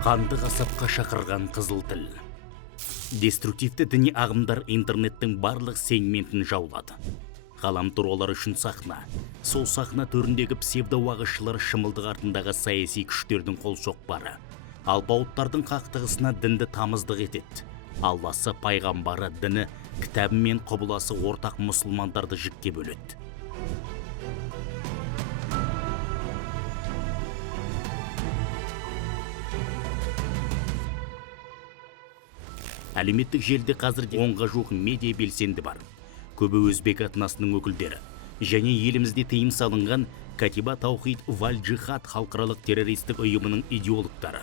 Қанды қасапқа шақырған қызыл тіл. Деструктивті діни ағымдар интернеттің барлық сегментін жаулады. Ғаламтор олар үшін сахна. Сол сахна төріндегі псевдоуағызшылар шымылдық артындағы саяси күштердің қолсоқпары. Алпауыттардың қақтығысына дінді тамыздық етеді. Алласы, пайғамбары, діні, кітабы мен құбыласы ортақ мұсылмандарды жікке бөледі. Әлеуметтік желіде қазір 10-ға жуық медиа белсенді бар. Көбі өзбек этносының өкілдері. Және елімізде тыйым салынған Катиба Таухид Валь Джихад халықаралық террористік ұйымының идеологтары.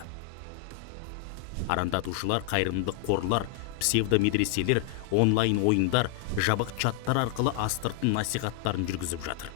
Арандатушылар, қайырымдық қорлар, псевдомедреселер, онлайн ойындар, жабық чаттар арқылы астыртын насихаттарын жүргізіп жатыр.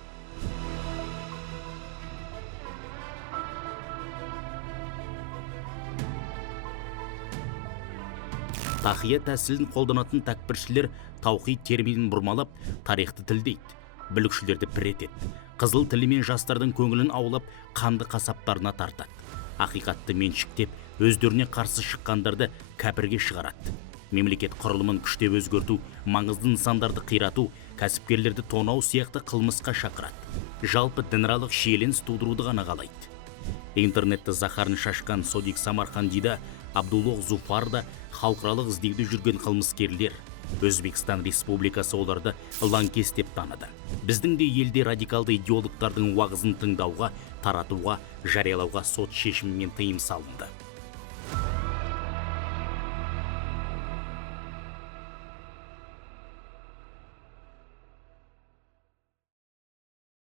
Тақия тәсілін қолданатын тәкпіршілер таухид терминін бұрмалап, тарихты тілдейді, бүлікшілерді пір етеді. Қызыл тілімен жастардың көңілін аулап, қанды қасаптарына тартады. Ақиқатты меншіктеп, өздеріне қарсы шыққандарды кәпірге шығарады. Мемлекет құрылымын күштеп өзгерту, маңызды нысандарды қирату, кәсіпкерлерді тонау сияқты қылмысқа шақырады. Жалпы дінаралық шиеленіс тудыруды ғана қалайды. Интернетті заһарын шашқан Содик Самарқандида, Абдуллох Зуфарда халықаралық іздеуде жүрген қылмыскерлер. Өзбекстан Республикасы оларды лаңкес деп таныды. Біздің де елде радикалды идеологтардың уағызын тыңдауға, таратуға, жариялауға сот шешімімен тыйым салынды.